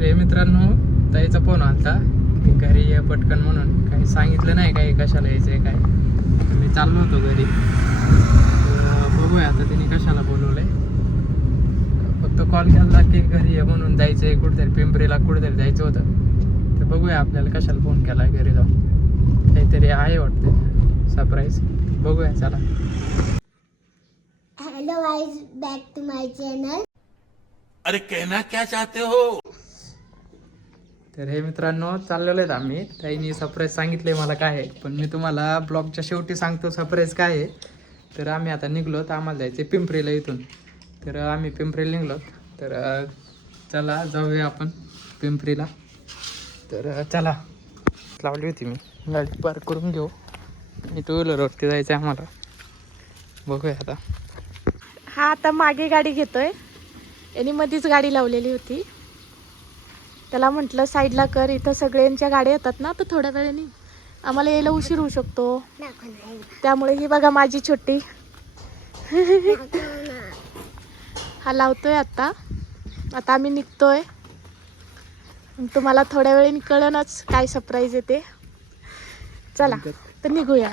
रे मित्रांनो, ताईचा फोन आलता की घरी ये पटकन म्हणून. काही सांगितलं नाही काही कशाला यायचंय काय. मी चाललो होतो घरी. बघूया आता तिने कशाला बोलवलंय. फक्त कॉल केला की घरी ये म्हणून जायचंय कुठेतरी, पिंपरीला कुठेतरी जायचं होतं. तर बघूया आपल्याला कशाला फोन केलाय घरी जाऊन. काहीतरी आहे वाटतं सरप्राईज. बघूया चला. Hello guys, back to my channel. अरे कहना क्या चाहते हो? तर हे मित्रांनो, चाललेलो आहेत आम्ही. ताईनी सरप्राईज सांगितले मला काय आहे, पण मी तुम्हाला ब्लॉगच्या शेवटी सांगतो सरप्राईज काय आहे. तर आम्ही आता निघलो, तर आम्हाला जायचं पिंपरीला इथून. तर आम्ही पिंपरीला निघलो. तर चला जाऊया आपण पिंपरीला. तर चला, लावली होती मी गाडी, पार्क करून घेऊ. आणि टू व्हीलरवरती जायचं आहे आम्हाला. बघूया आता. हा आता मागे गाडी घेतोय. यांनी मध्येच गाडी लावलेली होती. त्याला म्हटलं साईडला कर, इथं सगळ्यांच्या गाड्या येतात ना, तर थोड्या वेळाने आम्हाला यायला उशीर होऊ शकतो. त्यामुळे ही बघा माझी छोटी हा लावतोय. आता आम्ही निघतोय. तुम्हाला थोड्या वेळाने कळणच काय सरप्राईज येते. चला तर निघूया.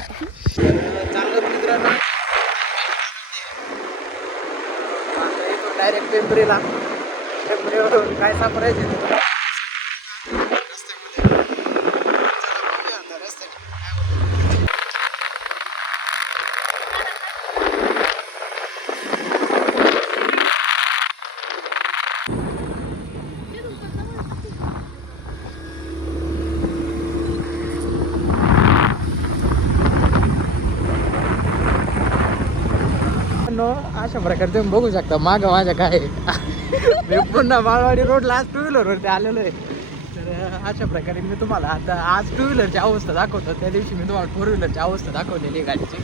डायरेक्ट पिंपरीला. पिंपरीवरून काय सरप्राईज येते अशा प्रकारे तुम्ही बघू शकता मागं माझ्या काय. मी पुन्हा माळवाडी रोडला आज टू व्हीलरवरती आलेलो आहे. तर अशा प्रकारे मी तुम्हाला आता आज टू व्हीलरची अवस्था दाखवतो. त्या दिवशी मी तुम्हाला फोर व्हीलरची अवस्था दाखवलेली आहे गाडीची.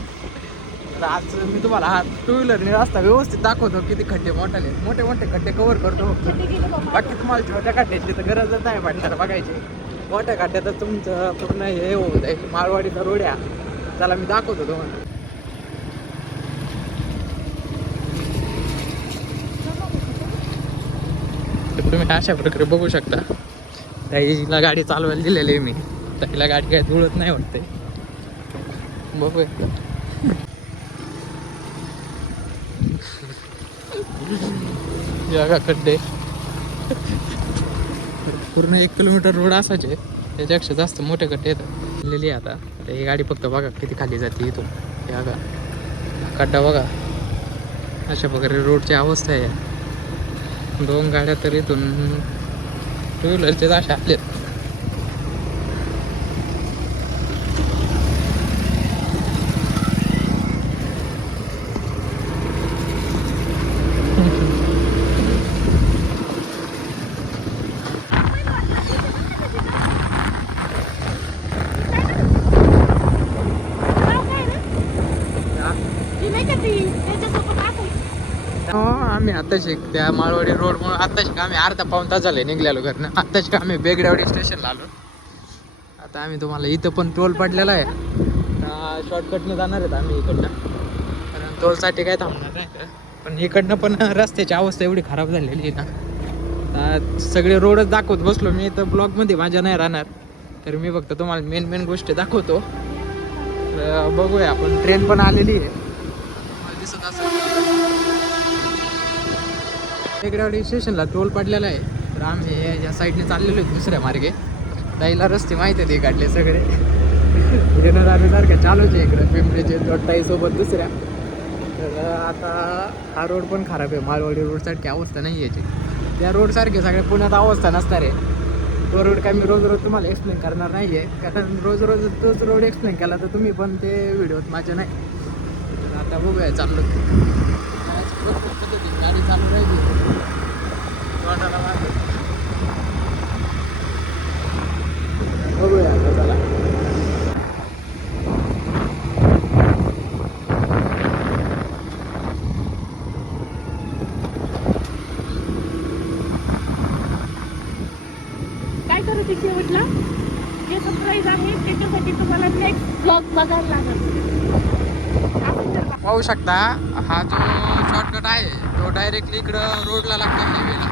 तर आज मी तुम्हाला हा टू व्हीलरने रस्ता व्यवस्थित दाखवतो. किती खड्डे मोठे मोठे खड्डे कव्हर करतो. बाकी तुम्हाला छोट्या खड्ड्याची तर गरजच नाही पडणार बघायची. मोठ्या खड्ड्यातच तुमचं पूर्ण हे होत आहे. माळवाडीचा रोड आहे. चला मी दाखवतो तुम्हाला. तुम्ही अशा प्रकारे बघू शकता. ताईला गाडी चालवायला दिलेली आहे मी. ताईला गाडी काय जुळत नाही वाटते. बघूया. या खड्डे पूर्ण 1 किलोमीटर रोड असाच आहे. त्याच्यापेक्षा जास्त मोठे खड्डे येतात. लिहिली आता ही गाडी फक्त बघा किती खाली जाते इथून. या का खड्डा बघा. अशा प्रकारे रोडची अवस्था आहे. 2 गाड्या तर इथून टू व्हीलरचेच अशा आपले. आम्ही आत्ताशी त्या माळवाडी रोड म्हणून आत्ताशी आम्ही अर्धा पाऊण तास झाले निघलेलो घरनं. आत्ताशी आम्ही बेगड्यावाडी स्टेशनला आलो. आता आम्ही तुम्हाला इथं पण टोल पडलेला आहे. शॉर्टकटनं जाणार आहेत आम्ही इकडनं, कारण टोलसाठी काय थांबणार नाही का. पण इकडनं पण रस्त्याची अवस्था एवढी खराब झालेली आहे ना. सगळे रोडच दाखवत बसलो मी तर ब्लॉगमध्ये माझ्या नाही राहणार. तर मी फक्त तुम्हाला मेन गोष्टी दाखवतो. तर बघूया आपण. ट्रेन पण आलेली आहे दिसत असेल. बेगड्यावाडी स्टेशनला टोल पडलेला आहे. तर आम्ही या साईडने चाललेलो आहे दुसऱ्या मार्गे. ताईला रस्ते माहिती आहे ते काढले सगळे. येणं जाण्यासारख्या चालूच आहे इकडं पिंपरीचे ताईसोबत दुसऱ्या. तर आता हा रोड पण खराब आहे. मालवाडी रोडसारखी अवस्था नाही याची. त्या रोडसारखी सगळ्या पुण्यात अवस्था नसणार आहे. तो रोड काय मी रोज तुम्हाला एक्सप्लेन करणार नाही आहे, कारण रोज तोच रोड एक्सप्लेन केला तर तुम्ही पण ते व्हिडिओत माझे नाही. तर आता बघूया चाललो पद्धतीने गाडी चालू राहिली. बघूया आता चला. काय करू ते शेवटला जे सरप्राईज आहे त्याच्यासाठी तुम्हाला नेक्स्ट ब्लॉग बघायला लागेल. पाहू शकता हा जो शॉर्टकट आहे तो डायरेक्टली इकडं रोडला लागतो हायवेला.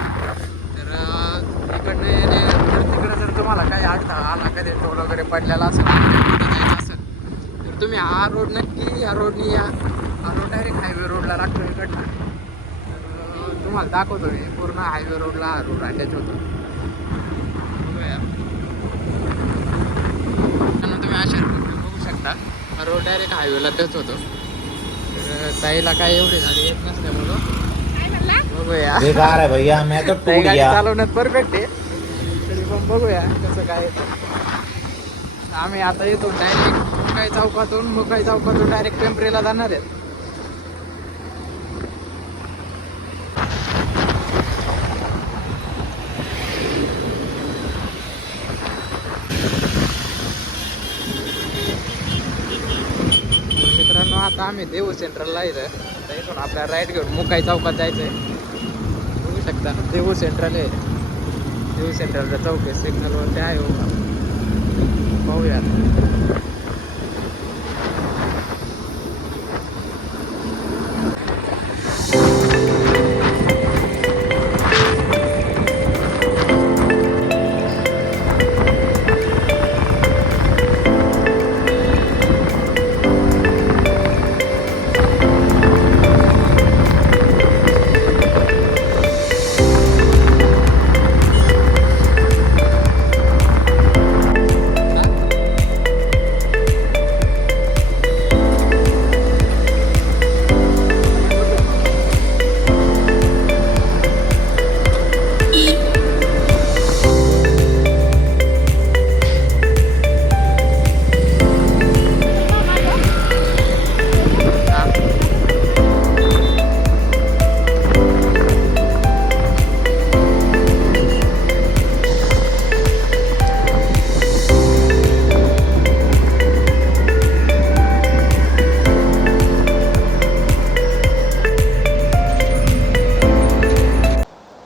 तर तिकडं जर तुम्हाला काही अडथळा आला कधी टोल वगैरे पडलेला असेल कुठं जायचं असेल तर तुम्ही हा रोड नक्की या रोडनी या. हा रोड डायरेक्ट हायवे रोडला लागतो इकडनं. तर तुम्हाला दाखवतो मी पूर्ण हायवे रोडला हा रोड अटॅच होतो. तुम्ही अशा बघू शकता हा रोड डायरेक्ट हायवेला टच होतो. तर ताईला काय एवढी गाडी येत नसल्यामुळं बघूया. बेकार है भैया, मैं तो ताई टूट गाडी गया. चालवण्यात परफेक्ट आहे तरी पण बघूया कसं काय येतं. आम्ही आता येतो डायरेक्ट मुकाई चौकातून डायरेक्ट पिंपरीला जाणार आहेत. मित्रांनो आता आम्ही देऊ सेंट्रलला इथं. आता इथून आपल्याला राईट घेऊन मुकाई चौकात जायचं आहे. बघू शकता देऊ सेंट्रल आहे. देऊ सेंट्रलचा चौक आहे. सिग्नलवरती आहे हो. पाहूया.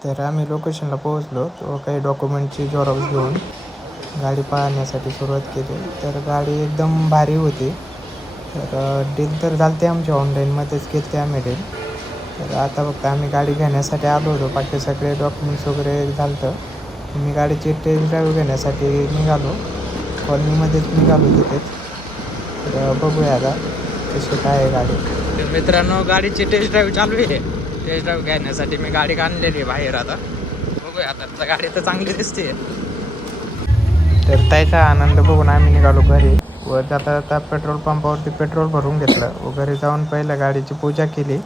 तर आम्ही लोकेशनला पोहोचलो. तो काही डॉक्युमेंटची झेरॉक्स घेऊन गाडी पाहण्यासाठी सुरुवात केली. तर गाडी एकदम भारी होती. तर डील तर झालते आमच्या ऑनलाईनमध्येच केली आम्ही डील. तर आता फक्त आम्ही गाडी घेण्यासाठी आलो होतो. बाकी सगळे डॉक्युमेंट्स वगैरे झालं. मी गाडीची टेस्ट ड्राईव्ह घेण्यासाठी निघालो. कॉलनीमध्येच निघालो तिथेच. तर बघूया आता कशी काय आहे गाडी. तर मित्रांनो गाडीची टेस्ट ड्राईव्ह चालू आहे. टेस्ट ड्राईव्ह घेण्यासाठी मी गाडी आणलेली आहे बाहेर. आता बघूया. आता गाडी तर चांगली दिसते. तर त्याचा आनंद बघून आम्ही निघालो घरी. व जाता जाता पेट्रोल पंपावरती पेट्रोल भरून घेतलं व घरी जाऊन पहिल्या गाडीची पूजा केली.